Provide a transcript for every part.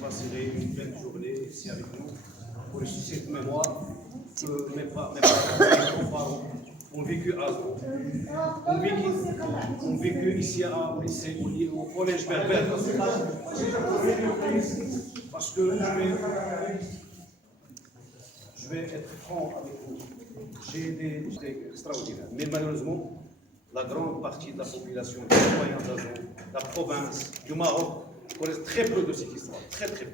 passerez une belle journée ici avec nous pour ressusciter cette mémoire que mes parents ont vécu à Azro. Ont vécu ici au lycée, au collège Berbère. Parce que je vais être franc avec vous. J'ai des extraordinaires. Mais malheureusement, la grande partie de la population des citoyens d'Azro, de la province, du Maroc, connaissent très peu de cette histoire. Très peu.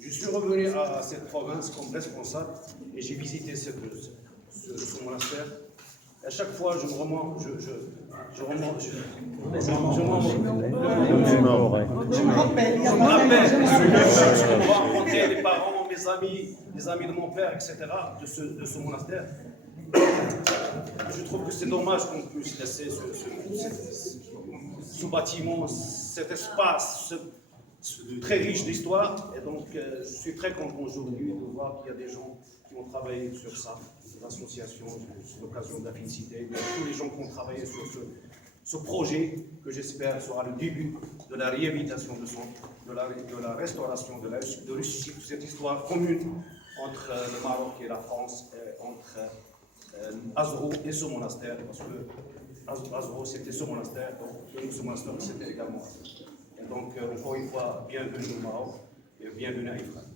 Je suis revenu à cette province comme responsable et j'ai visité ce monastère. À chaque fois, je me rencontrais les parents, mes amis, les amis de mon père, etc., de ce monastère. Je trouve que c'est dommage qu'on puisse laisser ce bâtiment, cet espace très riche d'histoire. Et donc, je suis très content aujourd'hui de voir qu'il y a des gens qui ont travaillé sur ça, des associations, c'est l'occasion de la féliciter, tous les gens qui ont travaillé sur ce projet que j'espère sera le début de la réhabilitation de la restauration, de ressusciter cette histoire commune entre le Maroc et la France, entre Azro et ce monastère, parce que Azro c'était ce monastère, donc ce monastère c'était également Azro. Et donc, encore une fois, bienvenue au Maroc et bienvenue à Ifrane.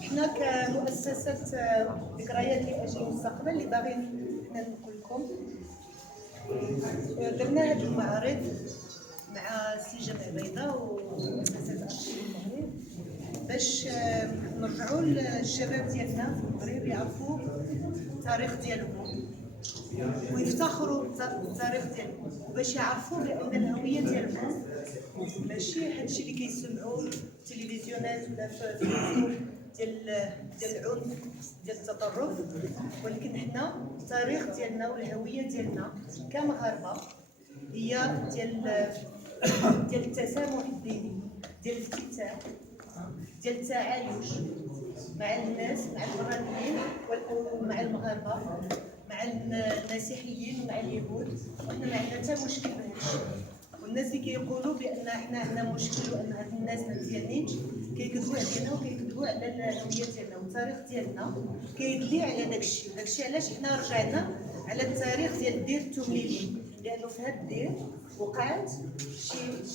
احنا كمؤسسة ذكريات لأجل المستقبل اللي باغيين حنا نقول لكم درنا هذه المعارض مع سي جمع بيضاء ومؤسسة أرشيف المغرب باش نرجعوا للشباب ديالنا في المغرب يعرفوا التاريخ ديالهم ويفتخروا بالتاريخ ديالهم وباش يعرفوا بأن الهوية ديالهم ماشي هادشي اللي كيسمعوا في التلفزيونات ولا في الفيسبوك ديال العنف ديال التطرف، ولكن حنا التاريخ ديالنا والهويه ديالنا كمغاربه هي ديال التسامح الديني، ديال الافتتاح، ديال التعايش مع الناس، مع البرانيين ومع المغاربه، مع المسيحيين ومع اليهود، وحنا ما عندنا حتى مشكل بهادشي. والناس اللي كيقولوا بان احنا عندنا مشكل وان هاد الناس ما مزيانينش كيكذبوا علينا وكيكذبوا على الهويه ديالنا والتاريخ ديالنا كيدلي على داكشي علاش حنا رجعنا على التاريخ ديال دير التمليلين، لانه في هاد الدير وقعت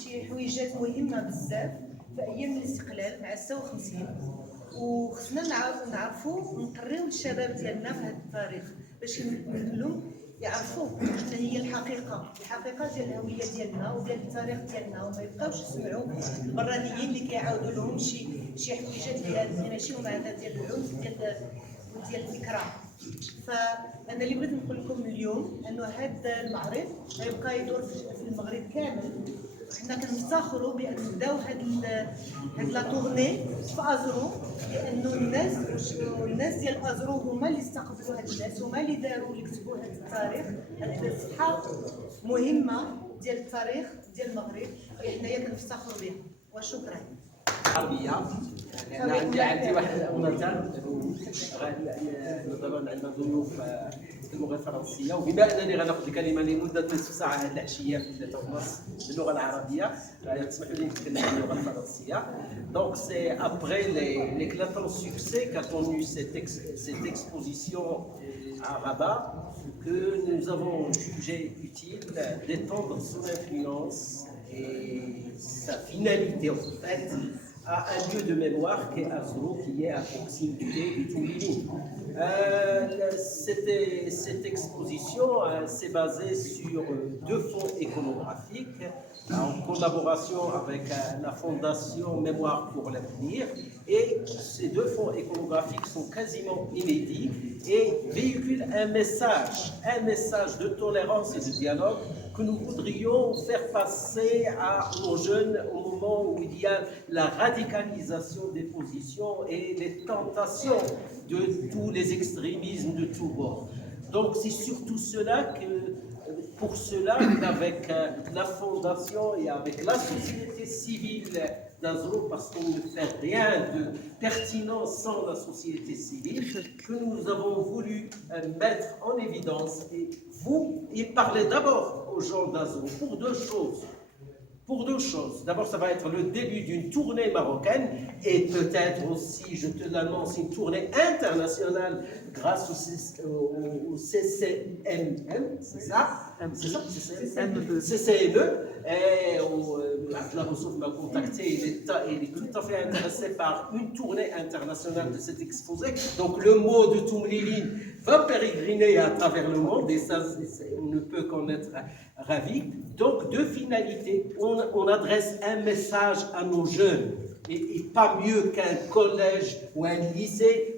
شي حويجات مهمه بزاف في ايام الاستقلال مع 56 وخصنا نعرفوا ونقريو للشباب ديالنا في هاد التاريخ باش نقولوا يعرفوا شنو هي الحقيقه ديال الهويه ديالنا وديال التاريخ ديالنا، وما يبقاوش يسمعوا البرانيين اللي كيعاودوا لهم شي حويجات اللي ماشي هما هذا ديال العنف ديال الاكراه. فانا اللي بغيت نقول لكم اليوم انه هذا المعرض غيبقى يدور في المغرب كامل. حنا كنفتخروا بان بداو هاد لا تورني في ازرو، لانه الناس ديال ازرو هما اللي استقبلوا هاد الناس، هما اللي داروا اللي كتبوا هاد التاريخ، هاد الصفحه مهمه ديال التاريخ ديال المغرب اللي حنايا كنفتخروا بها. وشكرا. عربيه انا عندي واحد مثال نظرا عندنا ضيوف في اللغه الفرنسيه، وبما انني غناخذ الكلمه لمده نصف ساعه هذه العشيه في باللغه العربيه تسمحوا لي نتكلم باللغه الفرنسيه. Donc c'est après l'éclatant succès qu'a connu cette exposition à Rabat que nous avons jugé utile d'étendre son influence et sa finalité en fait à un lieu de mémoire qui est Azro, qui est à proximité du Toulini. Cette exposition s'est basée sur deux fonds iconographiques en collaboration avec la Fondation Mémoire pour l'avenir, et ces deux fonds iconographiques sont quasiment inédits et véhiculent un message de tolérance et de dialogue que nous voudrions faire passer aux jeunes au moment où il y a la radicalisation des positions et les tentations de tous les extrémismes de tous bords. Donc c'est surtout pour cela qu'avec la fondation et avec la société civile d'Azro, parce qu'on ne fait rien de pertinent sans la société civile, que nous avons voulu mettre en évidence et parler d'abord aux gens d'Azon pour deux choses. Pour deux choses. D'abord, ça va être le début d'une tournée marocaine et peut-être aussi, je te l'annonce, une tournée internationale grâce au CCMM, c'est ça? C'est ça? CCME. Et Abdelaboussouf m'a contacté, il est tout à fait intéressé par une tournée internationale de cet exposé. Donc le mot de Toumliline va pérégriner à travers le monde et ça, on ne peut qu'en être ravi. Donc deux finalités. On adresse un message à nos jeunes et pas mieux qu'un collège ou un lycée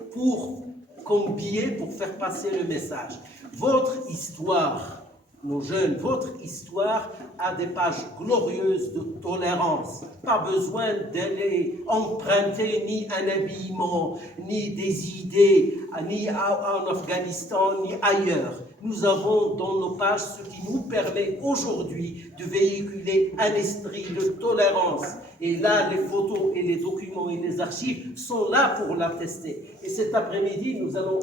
comme billet pour faire passer le message. Votre histoire, nos jeunes, votre histoire a des pages glorieuses de tolérance. Pas besoin d'aller emprunter ni un habillement, ni des idées, ni en Afghanistan, ni ailleurs. Nous avons dans nos pages ce qui nous permet aujourd'hui de véhiculer un esprit de tolérance. Et là, les photos et les documents et les archives sont là pour l'attester. Et cet après-midi, nous allons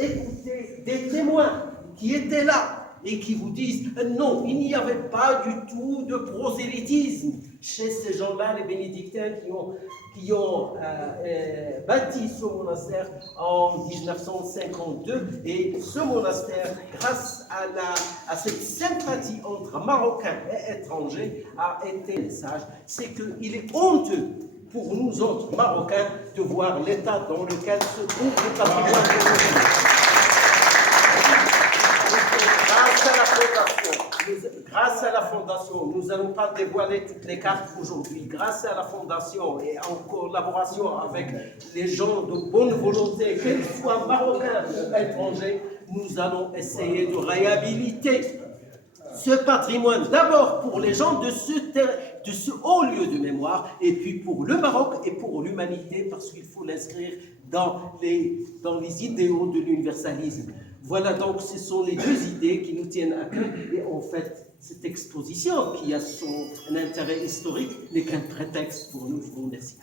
écouter des témoins qui étaient là et qui vous disent non, il n'y avait pas du tout de prosélytisme chez ces gens-là, les bénédictins qui ont bâti ce monastère en 1952. Et ce monastère, grâce à cette sympathie entre Marocains et étrangers, a été sage. C'est qu'il est honteux pour nous autres Marocains de voir l'état dans lequel se trouve le patrimoine de nos pays. Grâce à la Fondation, nous n'allons pas dévoiler toutes les cartes aujourd'hui. Grâce à la Fondation et en collaboration avec les gens de bonne volonté, qu'ils soient marocains ou étrangers, nous allons essayer de réhabiliter ce patrimoine, d'abord pour les gens de ce haut lieu de mémoire, et puis pour le Maroc et pour l'humanité, parce qu'il faut l'inscrire dans les idéaux de l'universalisme. Voilà, donc ce sont les deux idées qui nous tiennent à cœur. Et en fait, cette exposition qui a son intérêt historique n'est qu'un prétexte pour nous. Je vous remercie.